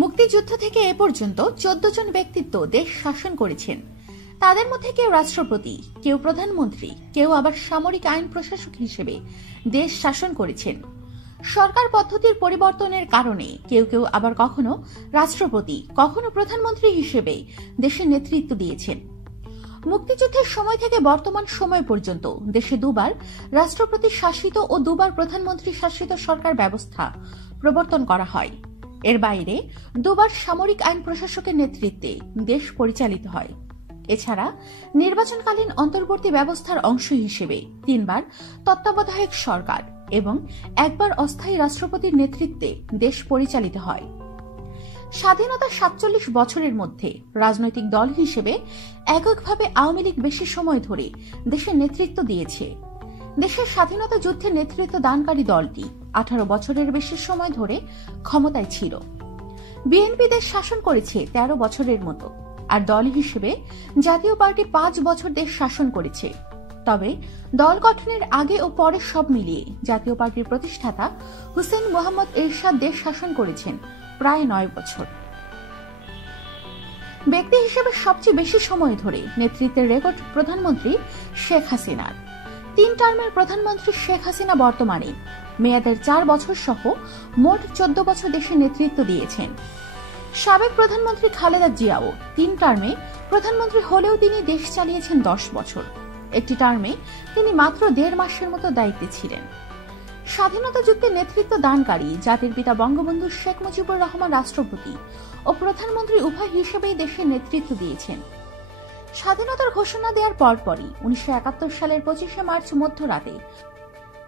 মুক্তিযুদ্ধ থেকে এ পর্যন্ত 14 জন ব্যক্তিত্ব দেশ শাসন করেছেন। তাদের মধ্যে কেউ রাষ্ট্রপতি, কেউ প্রধানমন্ত্রী, কেউ আবার সামরিক আইন প্রশাসক হিসেবে দেশ শাসন করেছেন। সরকার পদ্ধতির পরিবর্তনের কারণে কেউ কেউ আবার কখনো রাষ্ট্রপতি, কখনো প্রধানমন্ত্রী হিসেবে দেশের নেতৃত্ব দিয়েছেন। মুক্তিযুদ্ধের সময় থেকে বর্তমান সময় পর্যন্ত দেশে দুবার রাষ্ট্রপতি শাসিত ও দুবার প্রধানমন্ত্রী শাসিত সরকার ব্যবস্থা প্রবর্তন করা হয়। এর বাইরে দুবার সামরিক আইন প্রশাসকের নেতৃত্বে দেশ পরিচালিত হয়। এছাড়া নির্বাচনকালীন অন্তর্বর্তী ব্যবস্থার অংশ হিসেবে 3 বার তত্ত্বাবধায়ক সরকার এবং 1 বার অস্থায়ী রাষ্ট্রপতির নেতৃত্বে দেশ পরিচালিত হয়। স্বাধীনতা 47 বছরের মধ্যে রাজনৈতিক দল হিসেবে এককভাবে আওয়ামী লীগ বেশি সময় ধরে দেশের নেতৃত্ব দিয়েছে। দেশের স্বাধীনতা যুদ্ধে নেতৃত্ব দানকারী দলটি 18 বছরের বেশি সময় ধরে ক্ষমতায় ছিল। বিএনপি দেশ শাসন করেছে 13 বছরের মতো, আর দল হিসেবে জাতীয় পার্টি 5 বছর দেশ শাসন করেছে। তবে দল গঠনের আগে ও পরে সব মিলিয়ে জাতীয় পার্টির প্রতিষ্ঠাতা হুসেইন মোহাম্মদ এরশাদ দেশ শাসন করেছেন প্রায় 9 বছর। ব্যক্তি হিসেবে সবচেয়ে বেশি সময় ধরে নেতৃত্বের রেকর্ড প্রধানমন্ত্রী শেখ হাসিনার। 3 টার্মের প্রধানমন্ত্রী শেখ হাসিনা বর্তমানে মেয়াদের 4 বছর সহ মোট 14 বছর দেশের নেতৃত্ব দিয়েছেন। সাবেক প্রধানমন্ত্রী খালেদা জিয়াও 3 টার্মে প্রধানমন্ত্রী হলেও তিনি দেশ চালিয়েছেন 10 বছর। একটি টার্মে তিনি মাত্র 1.5 মাসের মতো দায়িত্বে ছিলেন। স্বাধীনতা যুদ্ধে নেতৃত্ব দানকারী জাতির পিতা বঙ্গবন্ধু শেখ মুজিবুর রহমান রাষ্ট্রপতি ও প্রধানমন্ত্রী উভয় হিসেবেই দেশের নেতৃত্ব দিয়েছেন। স্বাধীনতার ঘোষণা দেওয়ার পরপরই 1971 সালের 25শে মার্চ মধ্যরাতে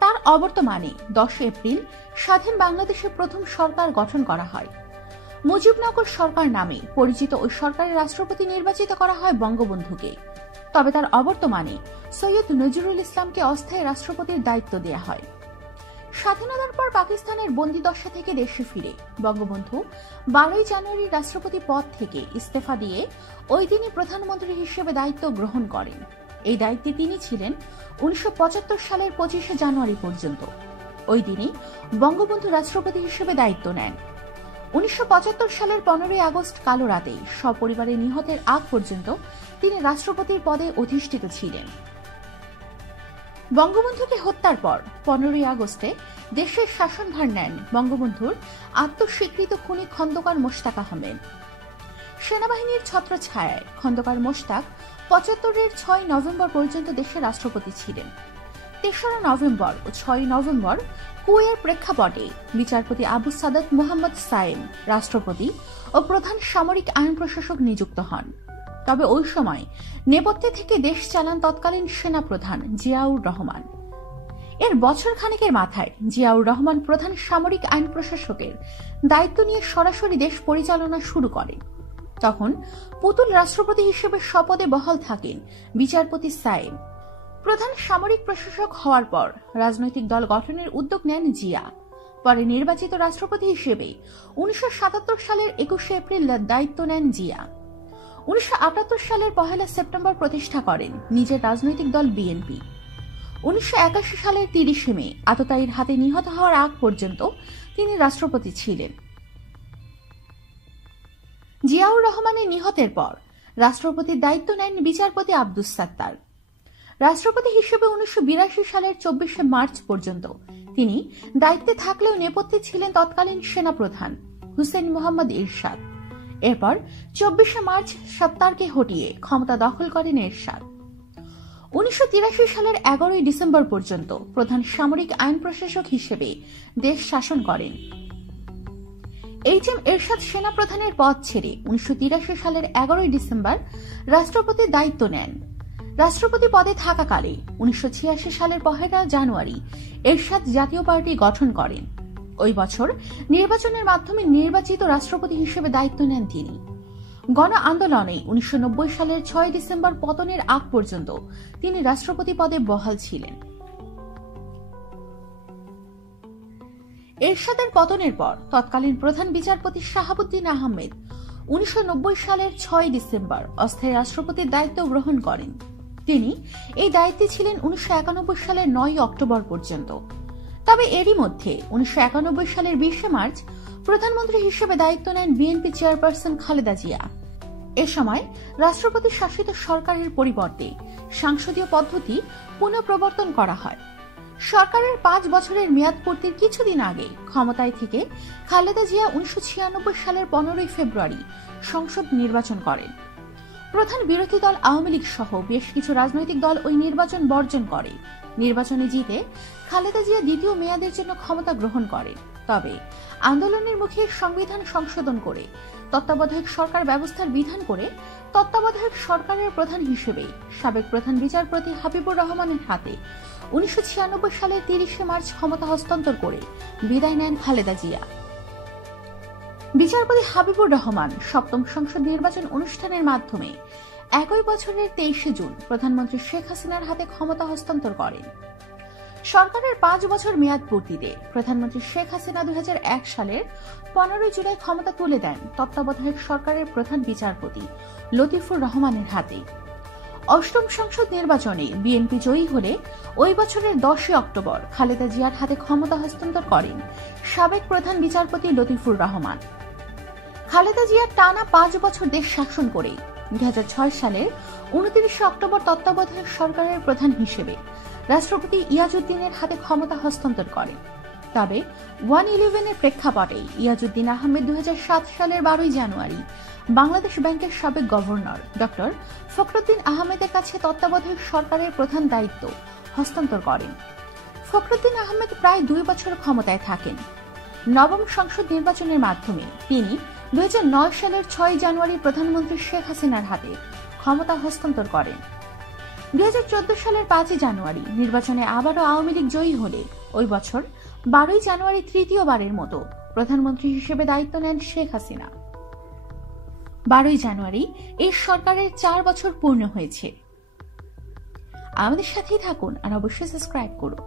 তার অবর্তমানে 10 এপ্রিল স্বাধীন বাংলাদেশের প্রথম সরকার গঠন করা হয়। মুজিবনগর সরকার নামে পরিচিত ওই সরকারের রাষ্ট্রপতি নির্বাচিত করা হয় বঙ্গবন্ধুকে। তবে তার অবর্তমানে সৈয়দ নজরুল ইসলামকে অস্থায়ী রাষ্ট্রপতির দায়িত্ব দেয়া হয়। স্বাধীনতার পর পাকিস্তানের বন্দিদশা থেকে দেশে ফিরে বঙ্গবন্ধু 12 জানুয়ারি রাষ্ট্রপতি পদ থেকে ইস্তফা দিয়ে ওই দিনই প্রধানমন্ত্রী হিসেবে দায়িত্ব গ্রহণ করেন। এই দায়িত্বে তিনি ছিলেন 1975 সালের 25শে জানুয়ারি পর্যন্ত। ওই দিনই বঙ্গবন্ধু রাষ্ট্রপতি হিসেবে দায়িত্ব নেন। 1975 সালের 15ই আগস্ট কালো রাতে সপরিবারে নিহতের আগ পর্যন্ত তিনি রাষ্ট্রপতির পদে অধিষ্ঠিত ছিলেন। বঙ্গবন্ধুকে হত্যার পর 15ই আগস্টে দেশের শাসনভার নেন বঙ্গবন্ধুর আত্মস্বীকৃত খুনি খন্দকার মোশতাক আহমেদ। সেনাবাহিনীর ছত্রছায়ায় খন্দকার মোশতাক 75-এর 6 নভেম্বর পর্যন্ত দেশের রাষ্ট্রপতি ছিলেন। 3রা নভেম্বর ও 6 নভেম্বর কুয়ের প্রেক্ষাপটে বিচারপতি আবু সাদাত মোহাম্মদ সায়েম রাষ্ট্রপতি ও প্রধান সামরিক আইন প্রশাসক নিযুক্ত হন। তবে ওই সময় নেপথ্যে থেকে দেশ চালান তৎকালীন সেনাপ্রধান জিয়াউর রহমান। এর বছর খানেকের মাথায় জিয়াউর রহমান প্রধান সামরিক আইন প্রশাসকের দায়িত্ব নিয়ে সরাসরি দেশ পরিচালনা শুরু করেন। তখন পুতুল রাষ্ট্রপতি হিসেবে শপথে বহাল থাকেন বিচারপতি সায়েম। প্রধান সামরিক প্রশাসক হওয়ার পর রাজনৈতিক দল গঠনের উদ্যোগ নেন জিয়া। পরে নির্বাচিত রাষ্ট্রপতি হিসেবে 1977 সালের 21শে এপ্রিল দায়িত্ব নেন জিয়া। 1978 সালের 1 সেপ্টেম্বর প্রতিষ্ঠা করেন নিজের রাজনৈতিক দল বিএনপি। 1981 সালের 30শে মে আততায়ীর হাতে নিহত হওয়ার আগ পর্যন্ত তিনি রাষ্ট্রপতি ছিলেন। জিয়াউর রহমানের নিহতের পর রাষ্ট্রপতির দায়িত্ব নেন বিচারপতি আব্দুস সাত্তার। রাষ্ট্রপতি হিসেবে 1982 সালের 24শে মার্চ পর্যন্ত তিনি দায়িত্বে থাকলেও নেপথ্যে ছিলেন তৎকালীন সেনাপ্রধান হুসেইন মোহাম্মদ এরশাদ। এরপর 24শে মার্চ সাত্তারকে হটিয়ে ক্ষমতা দখল করেন এরশাদ। 1983 সালের 11ই ডিসেম্বর পর্যন্ত প্রধান সামরিক আইন প্রশাসক হিসেবে দেশ শাসন করেন। এইচ.এম. এরশাদ সেনাপ্রধানের পদ ছেড়ে 1983 সালের 11ই ডিসেম্বর রাষ্ট্রপতির দায়িত্ব নেন। রাষ্ট্রপতি পদে থাকাকালে 1986 সালের 1 জানুয়ারি এরশাদ জাতীয় পার্টি গঠন করেন। ওই বছর নির্বাচনের মাধ্যমে নির্বাচিত রাষ্ট্রপতি হিসেবে দায়িত্ব নেন তিনি। গণ আন্দোলনে 1990 সালের 6 ডিসেম্বর পতনের আগ পর্যন্ত তিনি রাষ্ট্রপতি পদে বহাল ছিলেন। এরশাদের পতনের পর তৎকালীন প্রধান বিচারপতি শাহাবুদ্দিন আহমেদ 1990 সালের 6 ডিসেম্বর অস্থায়ী রাষ্ট্রপতির দায়িত্ব গ্রহণ করেন। তিনি এই দায়িত্বে ছিলেন 1991 সালের 9 অক্টোবর পর্যন্ত। তবে এরই মধ্যে 1991 সালের 20শে মার্চ প্রধানমন্ত্রী হিসেবে দায়িত্ব নেন বিএনপি চেয়ারপারসন খালেদা জিয়া। এ সময় রাষ্ট্রপতি শাসিত সরকারের পরিবর্তে সংসদীয় পদ্ধতি পুনঃপ্রবর্তন করা হয়। সরকারের 5 বছরের মেয়াদ পূর্তির কিছুদিন আগে ক্ষমতায় থেকে খালেদা জিয়া 1996 সালের 15 ফেব্রুয়ারি সংসদ নির্বাচন করেন। প্রধান বিরোধী দল আওয়ামী লীগ সহ বেশ কিছু রাজনৈতিক দল ওই নির্বাচন বর্জন করে। নির্বাচনে জিতে খালেদা জিয়া দ্বিতীয় মেয়াদের জন্য ক্ষমতা গ্রহণ করেন। তবে আন্দোলনের মুখে সংবিধান সংশোধন করে তত্ত্বাবধায়ক সরকার ব্যবস্থার বিধান করে তত্ত্বাবধায়ক সরকারের প্রধান হিসেবে সাবেক প্রধান বিচারপতি হাবিবুর রহমানের হাতে 1996 সালের 30 মার্চ ক্ষমতা হস্তান্তর করে বিদায় নেন খালেদা জিয়া। বিচারপতি হাবিবুর রহমান সপ্তম সংসদ নির্বাচন অনুষ্ঠানের মাধ্যমে একই বছরের 23 জুন প্রধানমন্ত্রী শেখ হাসিনার হাতে ক্ষমতা হস্তান্তর করেন। সরকারের 5 বছর মেয়াদ পূর্তিতে প্রধানমন্ত্রী শেখ হাসিনা 2001 সালের 15 জুলাই ক্ষমতা তুলে দেন তত্ত্বাবধায়ক সরকারের প্রধান বিচারপতি লতিফুর রহমানের হাতে। অষ্টম সংসদ নির্বাচনে বিএনপি জয়ী হলে ওই বছরের 10 অক্টোবর খালেদা জিয়ার হাতে ক্ষমতা হস্তান্তর করেন সাবেক প্রধান বিচারপতি লতিফুর রহমান। খালেদা জিয়া টানা 5 বছর দেশ শাসন করে 2006 সালের 29 অক্টোবর তত্ত্বাবধায়ক সরকারের প্রধান হিসেবে রাষ্ট্রপতি ইয়াজউদ্দিনের হাতে ক্ষমতা হস্তান্তর করেন। তবে 111-এর প্রেক্ষাপটে ইয়াজউদ্দিন আহমেদ 2007 সালের 12 জানুয়ারি বাংলাদেশ ব্যাংকের সাবেক গভর্নর ডক্টর ফখরুদ্দিন আহমেদের কাছে তত্ত্বাবধায়ক সরকারের প্রধান দায়িত্ব হস্তান্তর করেন। ফখরুদ্দিন আহমেদ প্রায় 2 বছর ক্ষমতায় থাকেন। নবম সংসদ নির্বাচনের মাধ্যমে তিনি 2009 সালের 6 জানুয়ারি প্রধানমন্ত্রী শেখ হাসিনার হাতে ক্ষমতা হস্তান্তর করেন। 2014 সালের 5 জানুয়ারি নির্বাচনে আবারও আওয়ামী লীগ জয়ী হলে ওই বছর 12 জানুয়ারি তৃতীয়বারের মতো প্রধানমন্ত্রী হিসেবে দায়িত্ব নেন শেখ হাসিনা। 12 জানুয়ারি এই সরকারের 4 বছর পূর্ণ হয়েছে। আমাদের সাথেই থাকুন আর অবশ্যই সাবস্ক্রাইব করুন।